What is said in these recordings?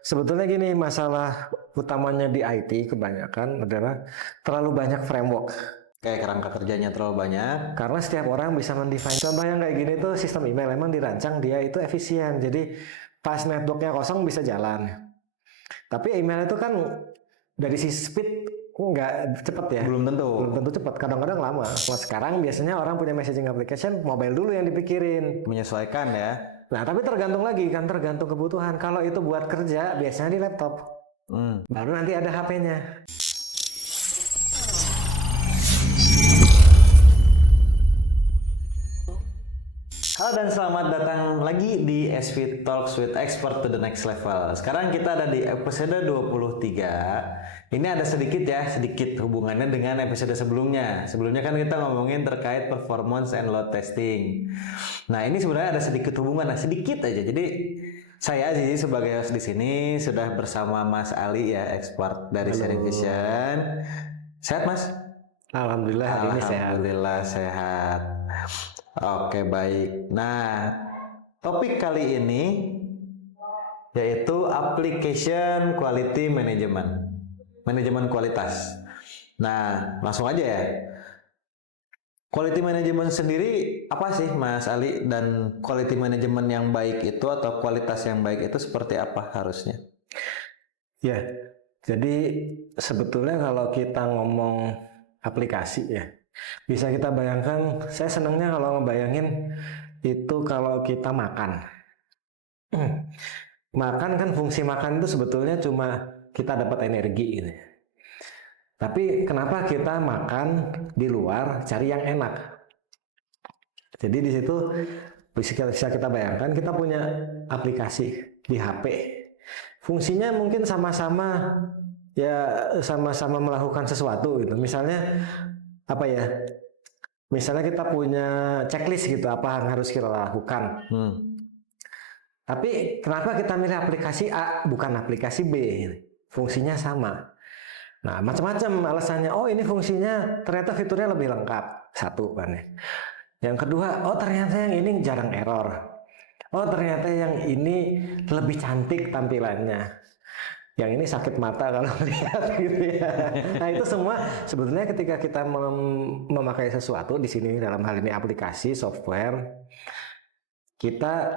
Sebetulnya gini, masalah utamanya di IT kebanyakan adalah terlalu banyak framework. Kayak kerangka kerjanya terlalu banyak. Karena setiap orang bisa mendefine. Contoh yang kayak gini tuh sistem email emang dirancang dia itu efisien. Jadi pas networknya kosong bisa jalan. Tapi email itu kan dari sisi speed nggak cepet ya. Belum tentu. Belum tentu cepet. Kadang-kadang lama. Nah, sekarang biasanya orang punya messaging application, mobile dulu yang dipikirin. Menyesuaikan ya. Nah, tapi tergantung lagi kan, tergantung kebutuhan. Kalau itu buat kerja, biasanya di laptop. Baru nanti ada HP-nya. Halo dan selamat datang lagi di SV Talks with Expert to the Next Level. Sekarang kita ada di episode 23. Ini ada sedikit hubungannya dengan episode sebelumnya. Sebelumnya kan kita ngomongin terkait performance and load testing. Nah, ini sebenarnya ada sedikit hubungan, sedikit aja. Jadi saya Azizi sebagai host di sini sudah bersama Mas Ali ya, expert dari Sharing Vision. Sehat, Mas? Alhamdulillah hari ini sehat. Alhamdulillah sehat. Oke, baik. Nah, topik kali ini yaitu application quality management. Manajemen kualitas. Nah, langsung aja ya. Quality management sendiri apa sih, Mas Ali? Dan quality management yang baik itu atau kualitas yang baik itu seperti apa harusnya? Ya, jadi sebetulnya kalau kita ngomong aplikasi ya, bisa kita bayangkan, saya senangnya kalau ngebayangin itu kalau kita makan. Makan kan fungsi makan itu sebetulnya cuma kita dapat energi gitu. Tapi kenapa kita makan di luar cari yang enak? Jadi di situ bisa kita bayangkan kita punya aplikasi di HP. Fungsinya mungkin sama-sama sama-sama melakukan sesuatu gitu. Misalnya apa ya? Misalnya kita punya checklist gitu apa yang harus kita lakukan. Tapi kenapa kita milih aplikasi A bukan aplikasi B? Fungsinya sama. Nah, macam-macam alasannya. Oh, ini fungsinya ternyata fiturnya lebih lengkap. Satu kan ya. Yang kedua, oh ternyata yang ini jarang error. Oh, ternyata yang ini lebih cantik tampilannya. Yang ini sakit mata kalau lihat gitu ya. Nah, itu semua sebetulnya ketika kita memakai sesuatu di sini dalam hal ini aplikasi, software, kita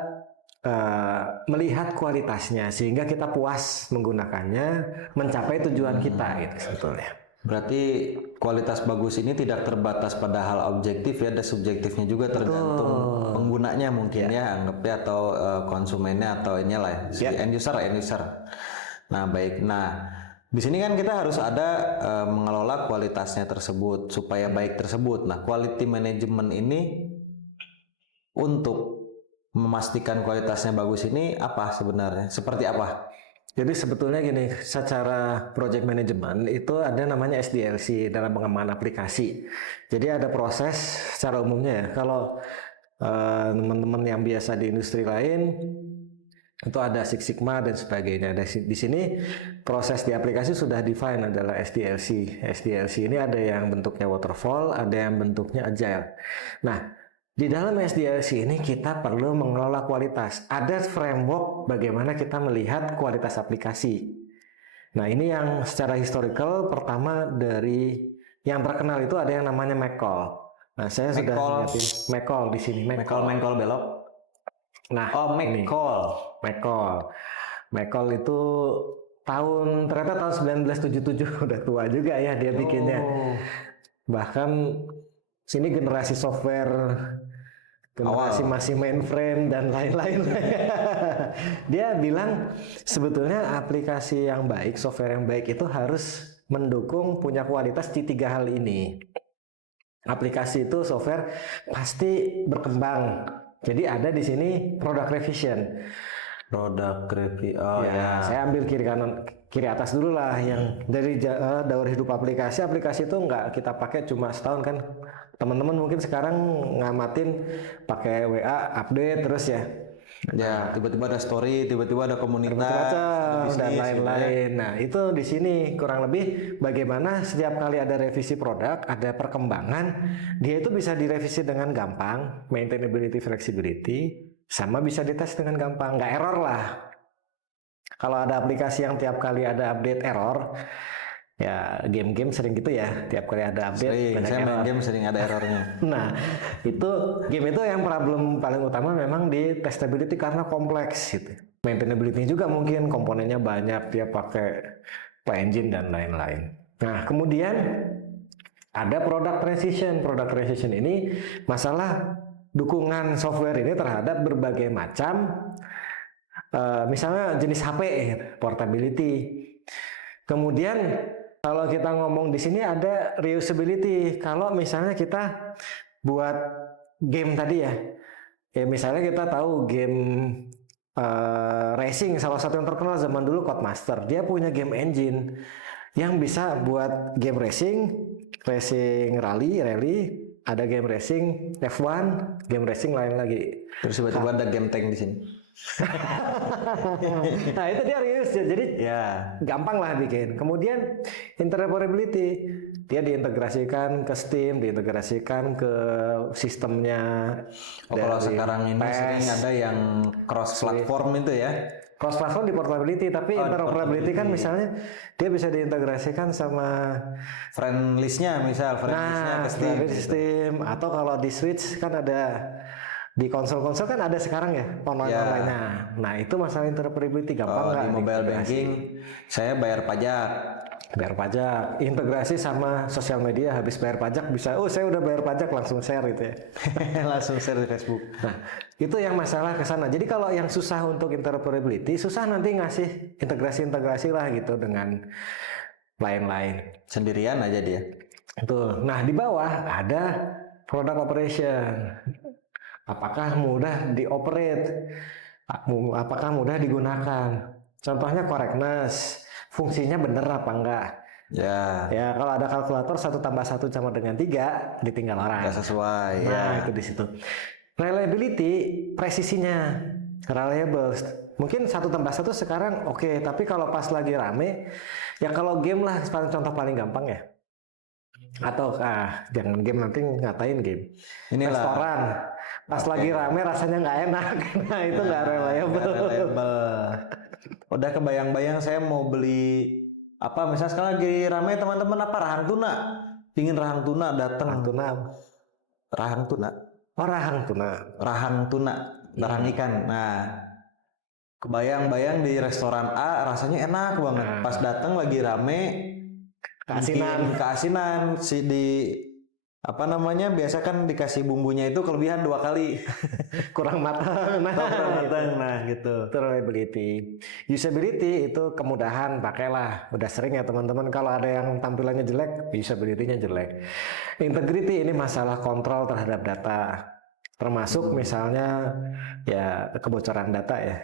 melihat kualitasnya sehingga kita puas menggunakannya, mencapai tujuan kita gitu sebetulnya. Berarti kualitas bagus ini tidak terbatas pada hal objektif ya, ada subjektifnya juga tergantung penggunanya mungkin ya anggapnya atau konsumennya atau inilah end user. Nah, baik. Nah, di sini kan kita harus ada mengelola kualitasnya tersebut supaya baik tersebut. Nah, quality management ini untuk memastikan kualitasnya bagus ini apa sebenarnya? Seperti apa? Jadi sebetulnya gini, secara project management itu ada namanya SDLC dalam pengembangan aplikasi. Jadi ada proses secara umumnya ya. Kalau teman-teman yang biasa di industri lain itu ada Six Sigma dan sebagainya. Di sini proses di aplikasi sudah define adalah SDLC. SDLC ini ada yang bentuknya waterfall, ada yang bentuknya agile. Nah, di dalam SDLC ini kita perlu mengelola kualitas. Ada framework bagaimana kita melihat kualitas aplikasi. Nah, ini yang secara historical pertama dari yang terkenal itu ada yang namanya McCall. Nah, saya sudah lihatin McCall di sini. McCall belok. Nah, McCall itu ternyata tahun 1977 udah tua juga ya dia bikinnya. Bahkan sini generasi software, generasi masih mainframe dan lain-lain. Dia bilang sebetulnya aplikasi yang baik, software yang baik itu harus mendukung punya kualitas di 3 hal ini. Aplikasi itu software pasti berkembang. Jadi ada di sini product revision. Saya ambil kiri atas dulu lah yang dari daur hidup aplikasi itu nggak kita pakai cuma setahun kan. Teman-teman mungkin sekarang ngamatin pakai WA update terus ya. Ya, tiba-tiba ada story, tiba-tiba ada komunitas, dan lain-lain. Nah, itu di sini kurang lebih bagaimana setiap kali ada revisi produk, ada perkembangan, dia itu bisa direvisi dengan gampang, maintainability, flexibility, sama bisa dites dengan gampang, nggak error lah. Kalau ada aplikasi yang tiap kali ada update error, ya game-game sering gitu ya, tiap kali ada update Sering, banyak saya main error. game sering ada errornya. Nah, itu game itu yang problem paling utama memang di testability karena kompleks gitu. Maintainability juga mungkin komponennya banyak, dia pakai engine dan lain-lain. Nah, kemudian ada product transition. Product transition ini masalah dukungan software ini terhadap berbagai macam misalnya jenis HP, portability. Kemudian kalau kita ngomong di sini ada reusability. Kalau misalnya kita buat game tadi ya, misalnya kita tahu game racing salah satu yang terkenal zaman dulu Codemaster. Dia punya game engine yang bisa buat game racing, racing rally, ada game racing F1, game racing lain lagi. Terus tiba-tiba ada game tank di sini. Nah itu dia reuse, jadi Ya. gampang lah bikin. Kemudian interoperability, dia diintegrasikan ke Steam, diintegrasikan ke sistemnya. Oh, kalau dari sekarang ini PES. sering ada yang cross platform itu ya. Cross platform di portability, tapi Oh, di interoperability kan misalnya dia bisa diintegrasikan sama Friend list-nya misal, friend list-nya ke Steam. dari sistem, atau kalau di Switch kan ada, di konsol-konsol kan ada sekarang ya online-nya. Nah itu masalah interoperability gampang nggak? Di mobile banking saya bayar pajak. Bayar pajak, integrasi sama sosial media, habis bayar pajak bisa, oh saya udah bayar pajak langsung share gitu ya. Langsung share di Facebook. Nah itu yang masalah ke sana. Jadi kalau yang susah untuk interoperability, susah nanti ngasih integrasi-integrasi lah gitu dengan lain-lain. Sendirian aja dia. Itu. Nah di bawah ada product operation. Apakah mudah dioperate? Apakah mudah digunakan? Contohnya correctness, fungsinya bener apa enggak? Ya, Ya kalau ada kalkulator 1 tambah 1 sama dengan 3 ditinggal orang. nggak sesuai. Nah Ya. itu di situ. Reliability, presisinya, reliable. Mungkin 1 tambah 1 sekarang oke, tapi kalau pas lagi rame, ya kalau game lah contoh paling gampang ya. Atau jangan game, nanti ngatain game. Inilah. Restoran, pas lagi rame rasanya nggak enak, nah itu nggak reliable. Nggak reliable. Udah kebayang-bayang saya mau beli apa, misalnya sekarang lagi rame teman-teman apa, rahang tuna. Pingin rahang tuna datang. Rahang tuna. Rahang tuna. Oh rahang tuna. Rahang tuna, rahang ikan. Nah, kebayang-bayang di restoran A rasanya enak banget. Pas datang lagi rame, keasinan apa namanya, biasa kan dikasih bumbunya itu kelebihan 2 kali. Kurang matang. Nah gitu. Itu reliability. Usability itu kemudahan, pakailah. Udah sering ya teman-teman, kalau ada yang tampilannya jelek, usability-nya jelek. Integrity ini masalah kontrol terhadap data. Termasuk misalnya ya kebocoran data ya.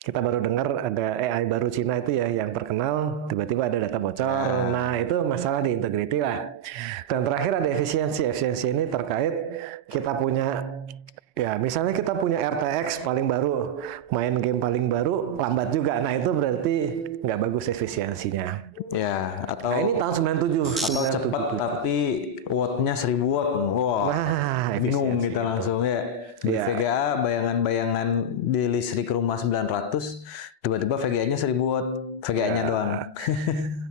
Kita baru dengar ada AI baru Cina itu ya yang terkenal, tiba-tiba ada data bocor. Nah itu masalah di integrity lah. Dan terakhir ada efisiensi. Efisiensi ini terkait kita punya, ya misalnya kita punya RTX paling baru, main game paling baru, lambat juga. Nah itu berarti nggak bagus efisiensinya. Ya, atau Nah ini tahun 97. atau cepat tapi watt-nya 1000 watt. Wah, Nah, bingung kita langsung ya. Di VGA bayangan-bayangan di listrik rumah 900, tiba-tiba VGA-nya 1000 watt. VGA-nya doang.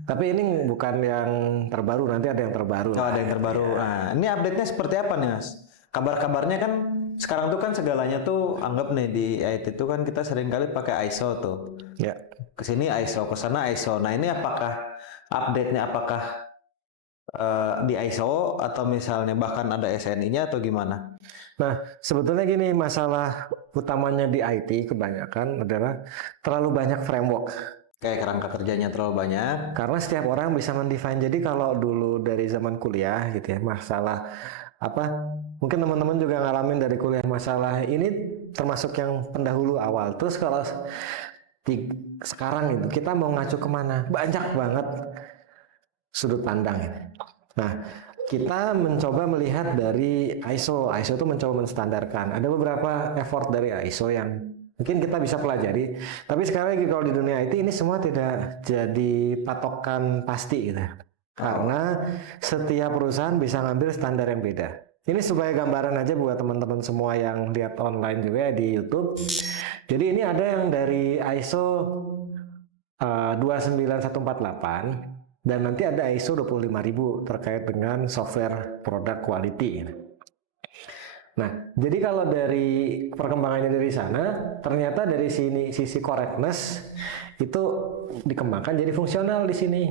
Tapi ini bukan yang terbaru, nanti ada yang terbaru. Oh, ada yang terbaru. Nah, ini update-nya seperti apa nih, Mas? Kabar-kabarnya kan sekarang tuh kan segalanya tuh anggap nih di IT itu kan kita sering kali pakai ISO tuh. Ya. Kesini ISO, kesana ISO. Nah, ini apakah update-nya apakah di ISO atau misalnya bahkan ada SNI-nya atau gimana? Nah, sebetulnya gini, masalah utamanya di IT kebanyakan adalah terlalu banyak framework. Kayak kerangka kerjanya terlalu banyak. Karena setiap orang bisa mendefine. Jadi kalau dulu dari zaman kuliah gitu ya, masalah apa? Mungkin teman-teman juga ngalamin dari kuliah masalah ini termasuk yang pendahulu awal. Terus kalau sekarang itu kita mau ngacu kemana? Banyak banget sudut pandang ini. Nah, kita mencoba melihat dari ISO. ISO itu mencoba menstandarkan. Ada beberapa effort dari ISO yang mungkin kita bisa pelajari. Tapi sekali lagi kalau di dunia IT ini semua tidak jadi patokan pasti gitu. Karena setiap perusahaan bisa ngambil standar yang beda. Ini supaya gambaran aja buat teman-teman semua yang lihat online juga ya di YouTube. Jadi ini ada yang dari ISO 29148 dan nanti ada ISO 25000 terkait dengan software product quality. Nah, jadi kalau dari perkembangannya dari sana, ternyata dari sisi correctness itu dikembangkan jadi fungsional di sini.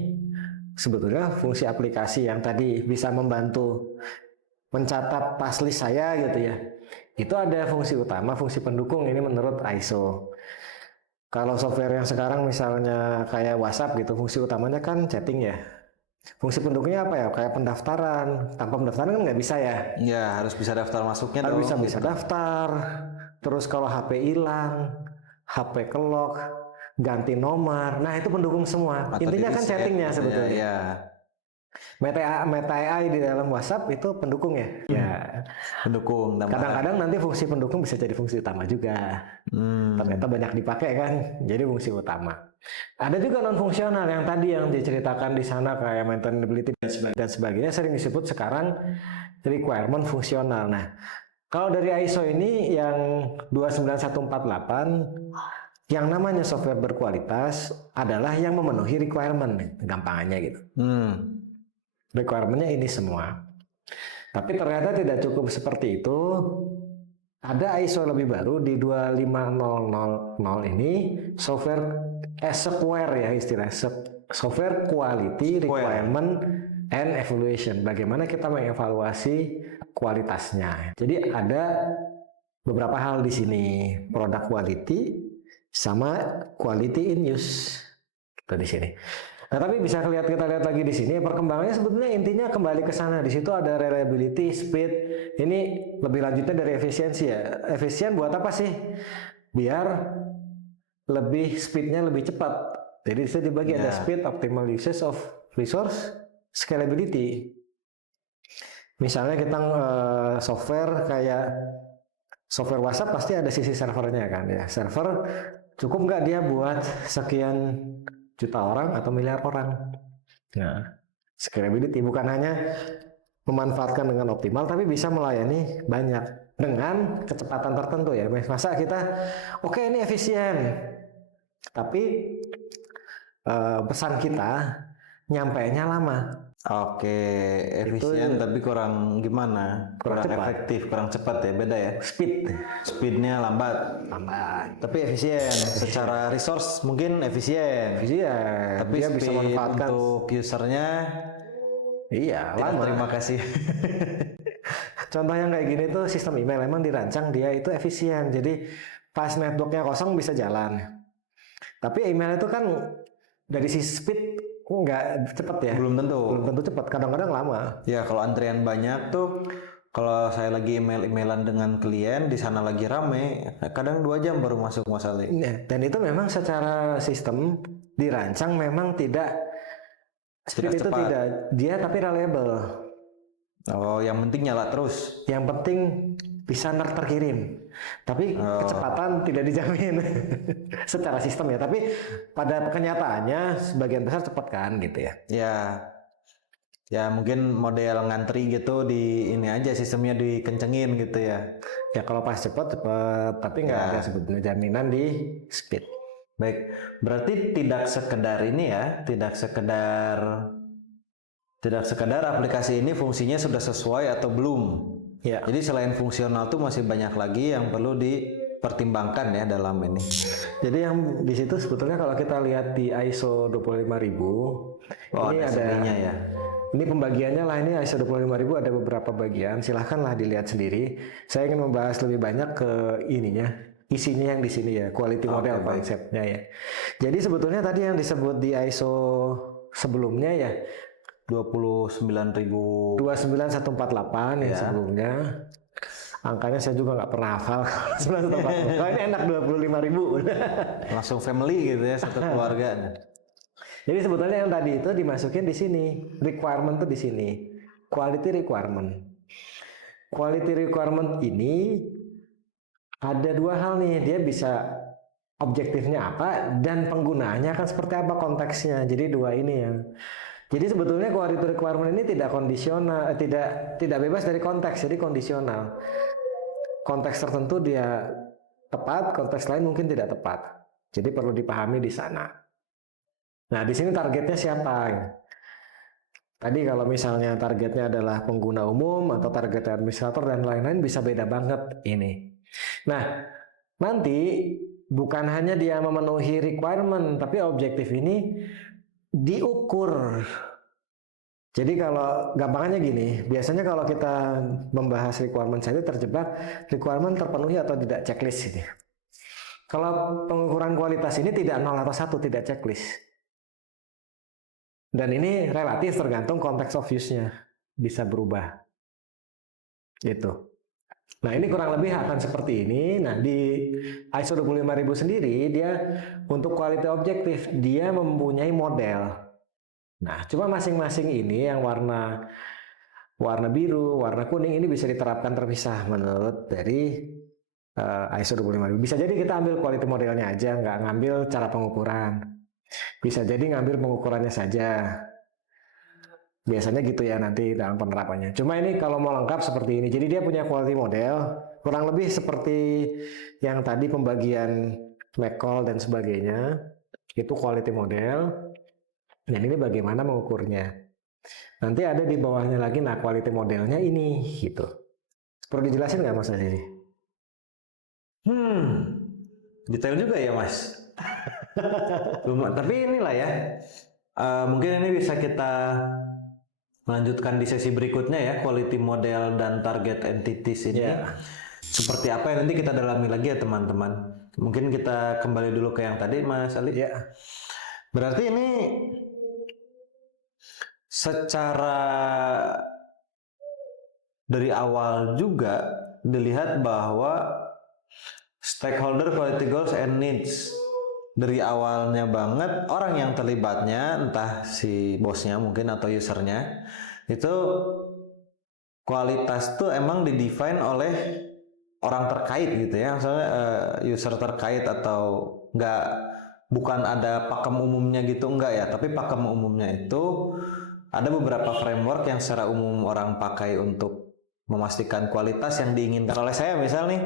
Sebetulnya fungsi aplikasi yang tadi bisa membantu mencatat paslis saya gitu ya. Itu ada fungsi utama, fungsi pendukung ini menurut ISO. Kalau software yang sekarang misalnya kayak WhatsApp gitu, fungsi utamanya kan chatting ya. Fungsi pendukungnya apa ya? Kayak pendaftaran. Tanpa pendaftaran kan nggak bisa ya. Ya, harus bisa daftar masuknya Harus dong. bisa daftar. Terus kalau HP hilang, HP kelok, ganti nomor. Nah, itu pendukung semua. Atau Intinya kan di-reset chattingnya gitu sebetulnya. ya. Meta AI di dalam WhatsApp itu pendukung ya. Ya. Pendukung. Kadang-kadang nanti fungsi pendukung bisa jadi fungsi utama juga. Ternyata banyak dipakai kan, jadi fungsi utama. Ada juga non fungsional yang tadi yang diceritakan di sana kayak maintainability dan sebagainya sering disebut sekarang requirement fungsional. Nah, kalau dari ISO ini yang 29148 yang namanya software berkualitas adalah yang memenuhi requirement, gampangannya gitu. Requirementnya ini semua. Tapi ternyata tidak cukup seperti itu. Ada ISO lebih baru di 25000 ini software software ya istilah software quality requirement and evaluation. Bagaimana kita mengevaluasi kualitasnya. Jadi ada beberapa hal di sini, product quality sama quality in use. Itu di sini. Nah, tapi bisa kita lihat lagi di sini perkembangannya sebetulnya intinya kembali ke sana. Di situ ada reliability, speed. Ini lebih lanjutnya dari efisiensi ya. Efisien buat apa sih? Biar lebih speednya lebih cepat. Jadi bisa dibagi ada speed, optimal usage of resource, scalability. Misalnya kita software kayak software WhatsApp pasti ada sisi servernya kan ya. Server cukup nggak dia buat sekian juta orang atau miliar orang. Nah, scalability bukan hanya memanfaatkan dengan optimal, tapi bisa melayani banyak dengan kecepatan tertentu ya. Masa kita, oke, ini efisien, tapi pesan kita nyampainya lama. Oke, efisien tapi kurang gimana? Kurang efektif, kurang cepat ya, beda ya. Speednya lambat. Tapi efisien. Secara resource mungkin efisien. Tapi dia speed bisa memanfaatkan untuk usernya. Iya, lama. Terima kasih. Contoh yang kayak gini tuh sistem email emang dirancang dia itu efisien. Jadi pas networknya kosong bisa jalan. Tapi email itu kan dari sisi speed nggak cepat ya. Belum tentu cepat. Kadang-kadang lama. Ya kalau antrian banyak tuh, kalau saya lagi emailan dengan klien di sana lagi rame, kadang 2 jam baru masuk masalahnya. Dan itu memang secara sistem dirancang memang tidak speed itu cepat. tidak dia tapi reliable. Oh, yang penting nyala terus. Yang penting bisa terkirim. Tapi kecepatan tidak dijamin secara sistem ya. Tapi pada kenyataannya sebagian besar cepat kan gitu ya. Ya mungkin model ngantri gitu di ini aja sistemnya dikencengin gitu ya. Ya kalau pas cepat, tapi nggak ada sebetulnya jaminan di speed. Baik, berarti tidak sekedar ini ya, tidak sekedar aplikasi ini fungsinya sudah sesuai atau belum. Ya. Jadi selain fungsional tuh masih banyak lagi yang perlu dipertimbangkan ya dalam ini. Jadi yang di situ sebetulnya kalau kita lihat di ISO 25000 ini ada ya. Ini pembagiannya lah, ini ISO 25000 ada beberapa bagian, silahkanlah dilihat sendiri. Saya ingin membahas lebih banyak ke ininya, isinya yang di sini ya, quality model konsepnya ya. Jadi sebetulnya tadi yang disebut di ISO sebelumnya ya 29148 yang sebelumnya. Angkanya saya juga nggak pernah hafal. 948. Ini enak 25.000. Langsung family gitu ya, satu keluarga. Jadi sebetulnya yang tadi itu dimasukin di sini, requirement tuh di sini, quality requirement. Quality requirement ini ada 2 hal nih, dia bisa objektifnya apa dan penggunaannya akan seperti apa konteksnya. Jadi 2 ini ya. Jadi sebetulnya quality requirement ini tidak kondisional, tidak bebas dari konteks, jadi kondisional. Konteks tertentu dia tepat, konteks lain mungkin tidak tepat. Jadi perlu dipahami di sana. Nah, di sini targetnya siapa? Tadi kalau misalnya targetnya adalah pengguna umum atau target administrator dan lain-lain bisa beda banget ini. Nah, nanti bukan hanya dia memenuhi requirement, tapi objektif ini diukur. Jadi kalau gampangannya gini, biasanya kalau kita membahas requirement saja terjebak requirement terpenuhi atau tidak checklist ini. Kalau pengukuran kualitas ini tidak 0 atau 1, tidak checklist. Dan ini relatif tergantung konteks of use-nya. Bisa berubah. Gitu. Nah, ini kurang lebih akan seperti ini. Nah, di ISO 25000 sendiri, dia untuk quality objektif, dia mempunyai model. Nah, cuma masing-masing ini yang warna biru, warna kuning ini bisa diterapkan terpisah menurut dari ISO 25000. Bisa jadi kita ambil quality modelnya aja, nggak ngambil cara pengukuran. Bisa jadi ngambil pengukurannya saja. Biasanya gitu ya nanti dalam penerapannya. Cuma ini kalau mau lengkap seperti ini. Jadi dia punya quality model, kurang lebih seperti yang tadi pembagian McCall dan sebagainya. Itu quality model. Dan ini bagaimana mengukurnya. Nanti ada di bawahnya lagi, nah quality modelnya ini gitu. Perlu dijelasin nggak Mas Azizi? Detail juga ya Mas. Tapi inilah ya, mungkin ini bisa kita melanjutkan di sesi berikutnya ya, quality model dan target entities ini. Seperti apa yang nanti kita dalami lagi ya teman-teman. Mungkin kita kembali dulu ke yang tadi Mas Ali. Ya. Berarti ini secara dari awal juga dilihat bahwa stakeholder quality goals and needs dari awalnya banget orang yang terlibatnya, entah si bosnya mungkin atau usernya, itu kualitas tuh emang didefine oleh orang terkait gitu ya, misalnya user terkait atau enggak, bukan ada pakem umumnya gitu, enggak ya, tapi pakem umumnya itu ada beberapa framework yang secara umum orang pakai untuk memastikan kualitas yang diinginkan oleh saya misal nih.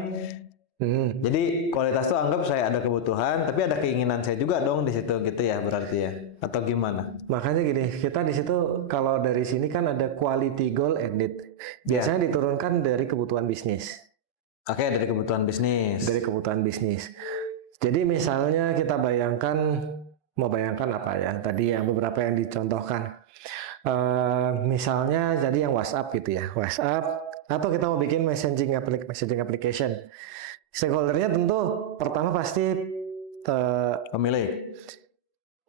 Jadi kualitas tuh anggap saya ada kebutuhan, tapi ada keinginan saya juga dong di situ gitu ya berarti ya, atau gimana? Makanya gini, kita di situ kalau dari sini kan ada quality goal and need. Biasanya diturunkan dari kebutuhan bisnis. Oke, dari kebutuhan bisnis. Dari kebutuhan bisnis. Jadi misalnya kita bayangkan, mau bayangkan apa ya? Tadi yang beberapa yang dicontohkan. Misalnya jadi yang WhatsApp gitu ya, WhatsApp, atau kita mau bikin messaging application. Stakeholdernya tentu pertama pasti Pemilik.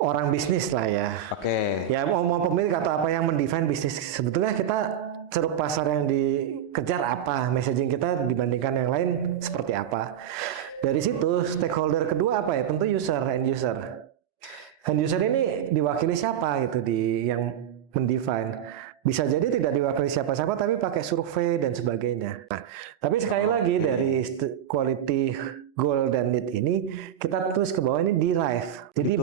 orang bisnis lah ya. Oke. Ya mau pemilik atau apa yang mendefine bisnis. Sebetulnya kita ceruk pasar yang dikejar apa, messaging kita dibandingkan yang lain seperti apa. Dari situ stakeholder kedua apa ya? Tentu end user. End user ini diwakili siapa gitu yang mendefine. Bisa jadi tidak diwakili siapa-siapa tapi pakai survei dan sebagainya. Nah, tapi sekali lagi dari quality goal dan need ini kita terus ke bawah ini derive. Jadi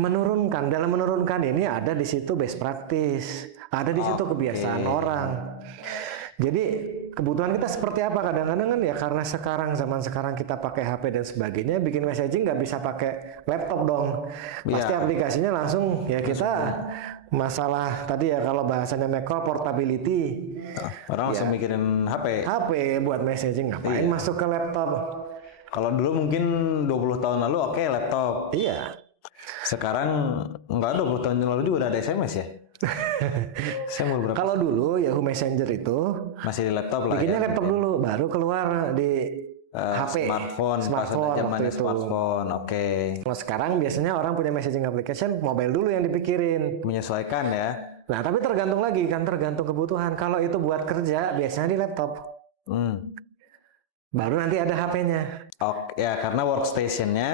menurunkan. Dalam menurunkan ini ada di situ best practice, ada di situ kebiasaan orang. Jadi kebutuhan kita seperti apa kadang-kadang kan ya karena zaman sekarang kita pakai HP dan sebagainya, bikin messaging nggak bisa pakai laptop dong. Pasti aplikasinya langsung ya kita masalah tadi ya kalau bahasanya Macro portability. Orang langsung mikirin HP. HP buat messaging ngapain masuk ke laptop? Kalau dulu mungkin 20 tahun lalu oke laptop. Iya. Sekarang enggak, 20 tahun lalu juga udah ada SMS ya. Kalau dulu Yahoo Messenger itu masih di laptop lah. Bikinnya laptop dulu, baru keluar di HP, smartphone waktu itu. Smartphone, oke. Nah, sekarang biasanya orang punya messaging application, mobile dulu yang dipikirin. Menyesuaikan ya. Nah, tapi tergantung lagi kan, tergantung kebutuhan. Kalau itu buat kerja, biasanya di laptop. Baru nanti ada HP-nya. Oke, ya karena workstation-nya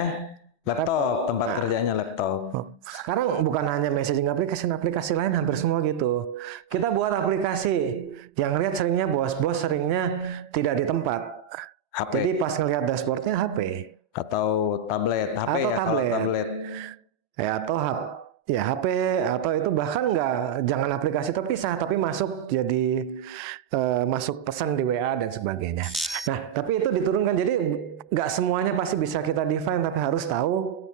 laptop, tempat kerjanya laptop. Sekarang bukan hanya messaging aplikasi lain hampir semua gitu. Kita buat aplikasi yang lihat seringnya bos-bos seringnya tidak di tempat. HP. Jadi pas ngelihat dashboardnya HP atau tablet, HP atau ya tablet. Kalau tablet. Ya atau HP atau itu bahkan jangan aplikasi terpisah tapi masuk jadi masuk pesan di WA dan sebagainya. Nah, tapi itu diturunkan jadi nggak semuanya pasti bisa kita define tapi harus tahu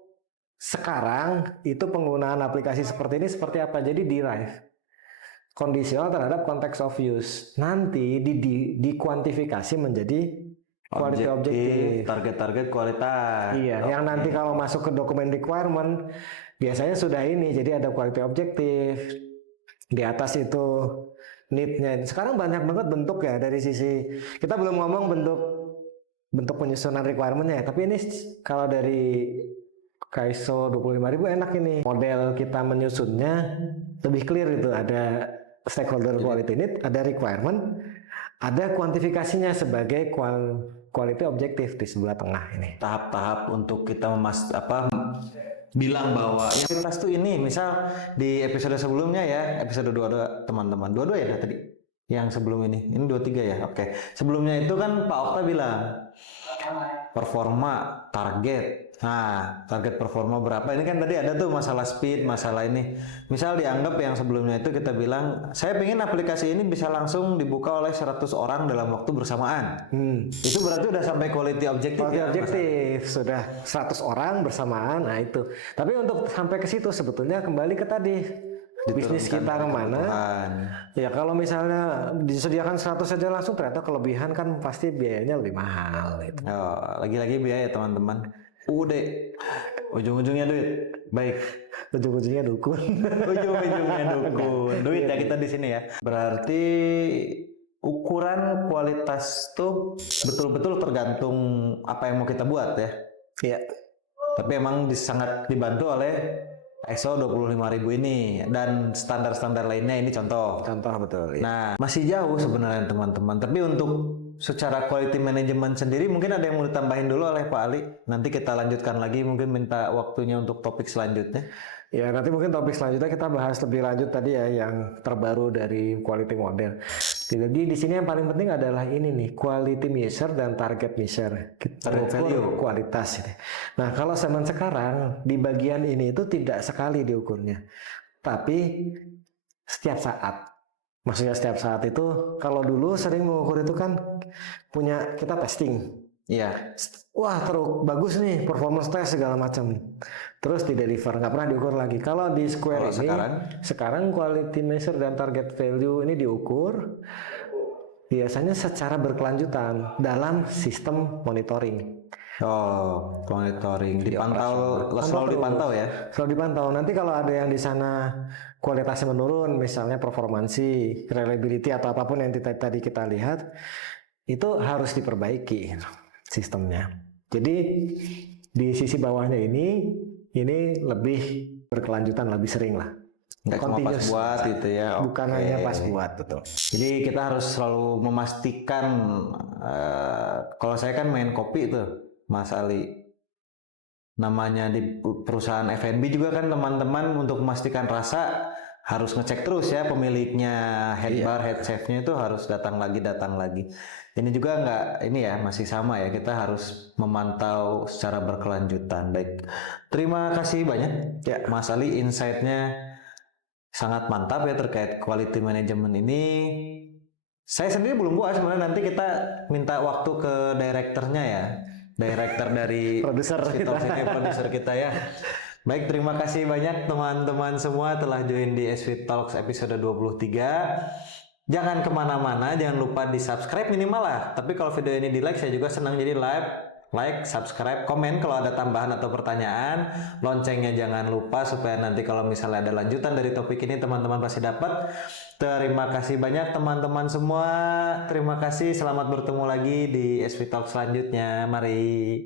sekarang itu penggunaan aplikasi seperti ini seperti apa? Jadi derive kondisional terhadap konteks of use. Nanti dikuantifikasi menjadi quality objective. Target-target kualitas. Iya, yang nanti kalau masuk ke dokumen requirement biasanya sudah ini. Jadi ada quality objective. Di atas itu need-nya. Sekarang banyak banget bentuk ya dari sisi kita belum ngomong bentuk penyusunan requirement-nya ya, tapi ini kalau dari ISO 25000 enak ini. Model kita menyusunnya lebih clear itu, ada stakeholder quality need, ada requirement, ada kuantifikasinya sebagai quality objective di sebelah tengah ini. Tahap-tahap untuk kita bilang bahwa kualitas tuh ini, misal di episode sebelumnya ya, episode 22 teman-teman. 22 ya tadi? Yang sebelum ini 23 ya. Oke. Sebelumnya itu kan Pak Okta bilang performa, target. Nah, target performa berapa? Ini kan tadi ada tuh masalah speed, masalah ini. Misal dianggap yang sebelumnya itu kita bilang, saya pengen aplikasi ini bisa langsung dibuka oleh 100 orang dalam waktu bersamaan. Itu berarti udah sampai quality objective. Quality objective sudah 100 orang bersamaan. Nah itu. Tapi untuk sampai ke situ sebetulnya kembali ke tadi. Bisnis kita kemana? Ya kalau misalnya disediakan 100 saja langsung, ternyata kelebihan kan pasti biayanya lebih mahal. Gitu. Lagi-lagi biaya teman-teman. Udah ujung-ujungnya duit. Baik. Ujung-ujungnya dukun. Ujung-ujungnya dukun. Duit ya kita di sini ya. Berarti ukuran kualitas tuh betul-betul tergantung apa yang mau kita buat ya. Iya. Tapi emang sangat dibantu oleh ISO 25000 ini dan standar-standar lainnya, ini contoh betul ya. Nah masih jauh sebenarnya teman-teman, tapi untuk secara quality management sendiri mungkin ada yang mau ditambahin dulu oleh Pak Ali, nanti kita lanjutkan lagi, mungkin minta waktunya untuk topik selanjutnya. Ya nanti mungkin topik selanjutnya kita bahas lebih lanjut tadi ya yang terbaru dari quality model. Jadi di sini yang paling penting adalah ini nih, quality measure dan target measure. Target value, kualitas ini. Nah kalau zaman sekarang di bagian ini itu tidak sekali diukurnya, tapi setiap saat. Maksudnya setiap saat itu, kalau dulu sering mengukur itu kan punya kita testing. Iya. Wah terus bagus nih performance test segala macam. Terus di deliver, nggak pernah diukur lagi. Kalau di Square ini sekarang quality measure dan target value ini diukur biasanya secara berkelanjutan dalam sistem monitoring. Monitoring dipantau, selalu dipantau ya. Selalu dipantau. Nanti kalau ada yang di sana kualitasnya menurun, misalnya performansi, reliability atau apapun yang tadi kita lihat, itu harus diperbaiki sistemnya. Jadi di sisi bawahnya ini lebih berkelanjutan, lebih sering lah. Nggak cuma pas buat gitu ya. Bukan hanya pas buat, betul. Jadi kita harus selalu memastikan. Kalau saya kan main kopi itu, Mas Ali. Namanya di perusahaan F&B juga kan teman-teman untuk memastikan rasa harus ngecek terus ya pemiliknya, head bar, head chefnya itu harus datang lagi. Ini juga ini ya masih sama ya, kita harus memantau secara berkelanjutan. Baik, terima kasih banyak ya Mas Ali, insight-nya sangat mantap ya terkait quality management ini. Saya sendiri belum puas, sebenarnya nanti kita minta waktu ke direkturnya ya, direktur dari produser kita ya. Baik, terima kasih banyak teman-teman semua telah join di SV Talks episode 23. Jangan kemana-mana, jangan lupa di subscribe minimal lah. Tapi kalau video ini di like, saya juga senang, jadi like, subscribe, komen kalau ada tambahan atau pertanyaan. Loncengnya jangan lupa supaya nanti kalau misalnya ada lanjutan dari topik ini teman-teman pasti dapat. Terima kasih banyak teman-teman semua. Terima kasih, selamat bertemu lagi di SV Talks selanjutnya. Mari.